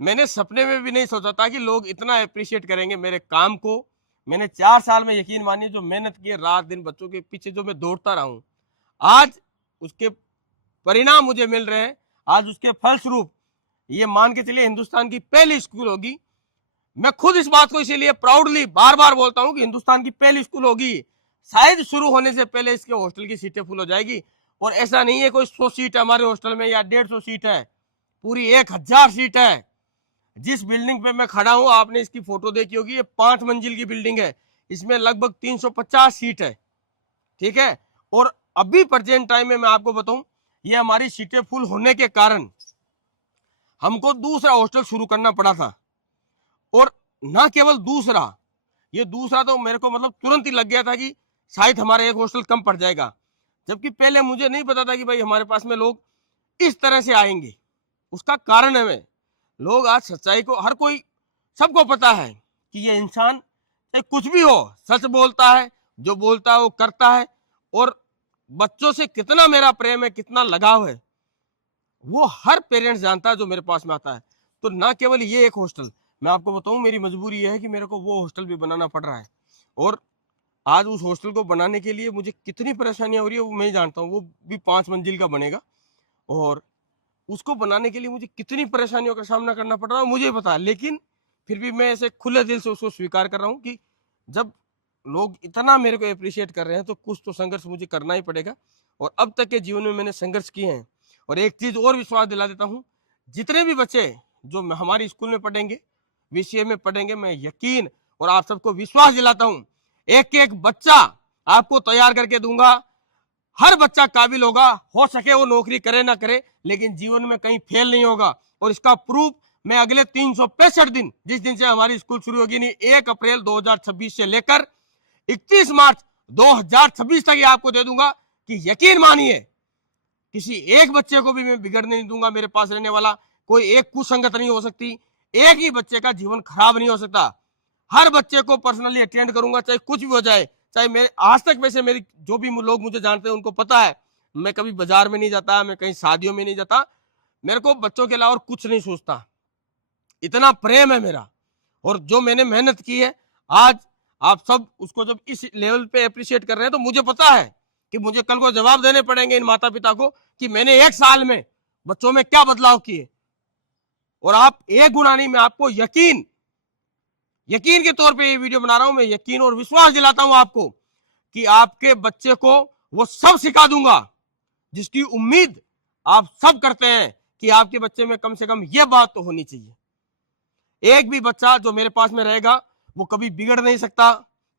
मैंने सपने में भी नहीं सोचा था कि लोग इतना अप्रिशिएट करेंगे मेरे काम को। मैंने 4 साल में, यकीन मानिए, जो मेहनत की है रात दिन बच्चों के पीछे, जो मैं दौड़ता रहा हूँ, आज उसके परिणाम मुझे मिल रहे हैं। आज उसके फलस्वरूप ये मान के चलिए हिंदुस्तान की पहली स्कूल होगी। मैं खुद इस बात को इसीलिए प्राउडली बार बार बोलता हूं कि हिंदुस्तान की पहली स्कूल होगी। शायद शुरू होने से पहले इसके हॉस्टल की सीटें फुल हो जाएगी। और ऐसा नहीं है कोई 100 सीट है हमारे हॉस्टल में या 150 सीट है, पूरी 1000 सीट है। जिस बिल्डिंग पे मैं खड़ा हूं, आपने इसकी फोटो देखी होगी, ये 5 मंजिल की बिल्डिंग है। इसमें लगभग 350 सीट है, ठीक है। और अभी प्रेजेंट टाइम में मैं आपको बताऊं, ये हमारी सीटें फुल होने के कारण हमको दूसरा हॉस्टल शुरू करना पड़ा था। और ना केवल दूसरा, ये दूसरा तो मेरे को मतलब तुरंत ही लग गया था कि शायद हमारा एक हॉस्टल कम पड़ जाएगा, जबकि पहले मुझे नहीं पता था कि भाई हमारे पास में लोग इस तरह से आएंगे। उसका कारण है, मैं लोग आज सच्चाई को, हर कोई, सबको पता है कि ये इंसान चाहे कुछ भी हो, सच बोलता है, जो बोलता है वो करता है। और बच्चों से कितना मेरा प्रेम है, कितना लगाव है, वो हर पेरेंट्स जानता है जो मेरे पास में आता है। तो ना केवल ये एक हॉस्टल, मैं आपको बताऊं, मेरी मजबूरी यह है कि मेरे को वो हॉस्टल भी बनाना पड़ रहा है। और आज उस हॉस्टल को बनाने के लिए मुझे कितनी परेशानियां हो रही है वो मैं ही जानता हूँ। वो भी 5 मंजिल का बनेगा, और उसको बनाने के लिए मुझे कितनी परेशानियों का सामना करना पड़ रहा है मुझे पता है। लेकिन फिर भी मैं ऐसे खुले दिल से उसको स्वीकार कर रहा हूँ कि जब लोग इतना मेरे को अप्रिशिएट कर रहे हैं तो कुछ तो संघर्ष मुझे करना ही पड़ेगा। और अब तक के जीवन में मैंने संघर्ष किए हैं। और एक चीज और विश्वास दिला देता हूँ, जितने भी बच्चे जो हमारी स्कूल में पढ़ेंगे, विषय में पढ़ेंगे, मैं यकीन और आप सबको विश्वास दिलाता हूँ, एक एक बच्चा आपको तैयार करके दूंगा। हर बच्चा काबिल होगा, हो सके वो नौकरी करे ना करे, लेकिन जीवन में कहीं फेल नहीं होगा। और इसका प्रूफ मैं अगले 365 दिन, जिस दिन से हमारी स्कूल शुरू होगी, नहीं 1 अप्रैल 2026 से लेकर 31 मार्च 2026 तक ये आपको दे दूंगा कि यकीन मानिए किसी एक बच्चे को भी मैं बिगड़ने नहीं दूंगा। मेरे पास रहने वाला कोई एक कुसंगत नहीं हो सकती, एक ही बच्चे का जीवन खराब नहीं हो सकता। हर बच्चे को पर्सनली अटेंड करूंगा, चाहे कुछ भी हो जाए। चाहे मेरे आज तक, वैसे मेरी जो भी लोग मुझे जानते हैं उनको पता है, मैं कभी बाजार में नहीं जाता, मैं कहीं शादियों में नहीं जाता, मेरे को बच्चों के अलावा और कुछ नहीं सोचता। इतना प्रेम है मेरा। और जो मैंने मेहनत की है, आज आप सब उसको जब इस लेवल पे अप्रिशिएट कर रहे हैं, तो मुझे पता है कि मुझे कल को जवाब देने पड़ेंगे इन माता पिता को कि मैंने 1 साल में बच्चों में क्या बदलाव किए। और आप एक गुना नहीं, मैं आपको यकीन के तौर पे ये वीडियो बना रहा हूं। मैं यकीन और विश्वास दिलाता हूं आपको कि आपके बच्चे को वो सब सिखा दूंगा जिसकी उम्मीद आप सब करते हैं कि आपके बच्चे में कम से कम ये बात तो होनी चाहिए। एक भी बच्चा जो मेरे पास में रहेगा वो कभी बिगड़ नहीं सकता,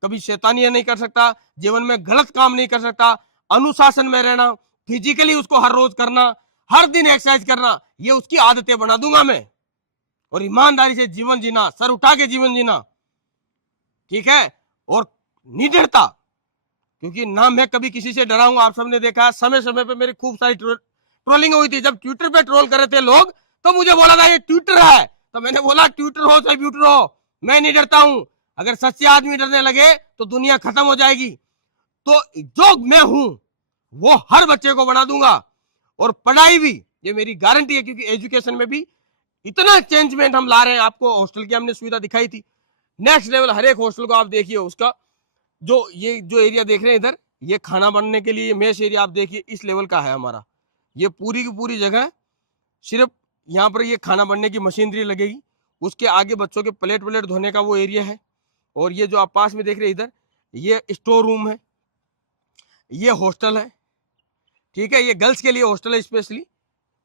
कभी शैतानियां नहीं कर सकता, जीवन में गलत काम नहीं कर सकता। अनुशासन में रहना, फिजिकली उसको हर रोज करना, हर दिन एक्सरसाइज करना, ये उसकी आदतें बना दूंगा मैं। और ईमानदारी से जीवन जीना, सर उठा के जीवन जीना, ठीक है। और निडरता, क्योंकि ना मैं कभी किसी से डरा हूं। आप सबने देखा है समय समय पे मेरी खूब सारी ट्रोलिंग हुई थी। जब ट्विटर पे ट्रोल कर रहे थे लोग, तो मुझे बोला था ये ट्विटर है, तो मैंने बोला ट्विटर हो चाहे ब्यूटर हो, मैं नहीं डरता हूं। अगर सच्चे आदमी डरने लगे तो दुनिया खत्म हो जाएगी। तो जो मैं हूं वो हर बच्चे को बना दूंगा। और पढ़ाई भी, ये मेरी गारंटी है, क्योंकि एजुकेशन में भी इतना चेंजमेंट हम ला रहे हैं। आपको हॉस्टल की हमने सुविधा दिखाई थी, नेक्स्ट लेवल। हर एक हॉस्टल को आप देखिए, उसका ये जो एरिया देख रहे हैं इधर, ये खाना बनने के लिए मेस एरिया आप देखिए इस लेवल का है हमारा। ये पूरी की पूरी जगह सिर्फ यहाँ पर ये खाना बनने की मशीनरी लगेगी। उसके आगे बच्चों के प्लेट व्लेट धोने का वो एरिया है। और ये जो आप पास में देख रहे हैं इधर, ये स्टोर रूम है, ये हॉस्टल है, ठीक है। ये गर्ल्स के लिए हॉस्टल है, स्पेशली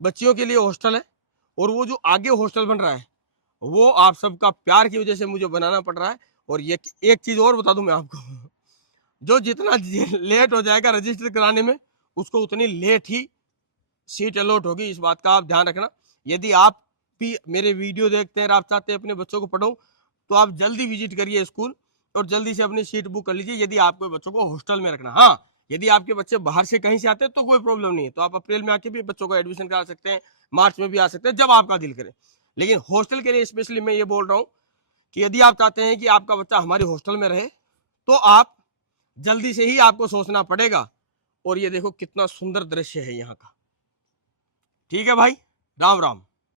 बच्चियों के लिए हॉस्टल है। और वो जो आगे हॉस्टल बन रहा है वो आप सबका प्यार की वजह से मुझे बनाना पड़ रहा है। और ये एक चीज और बता दूं मैं आपको, जो जितना लेट हो जाएगा रजिस्टर कराने में, उसको उतनी लेट ही सीट अलॉट होगी। इस बात का आप ध्यान रखना। यदि आप भी मेरे वीडियो देखते हैं और आप चाहते हैं अपने बच्चों को पढ़ो, तो आप जल्दी विजिट करिए स्कूल और जल्दी से अपनी सीट बुक कर लीजिए, यदि आपको बच्चों को हॉस्टल में रखना। हाँ, यदि आपके बच्चे बाहर से कहीं से आते हैं तो कोई प्रॉब्लम नहीं है, तो आप अप्रैल में आके भी बच्चों को एडमिशन करा सकते हैं, मार्च में भी आ सकते हैं, जब आपका दिल करे। लेकिन हॉस्टल के लिए स्पेशली मैं ये बोल रहा हूँ कि यदि आप चाहते हैं कि आपका बच्चा हमारे हॉस्टल में रहे, तो आप जल्दी से ही आपको सोचना पड़ेगा। और ये देखो कितना सुंदर दृश्य है यहाँ का। ठीक है भाई, राम राम।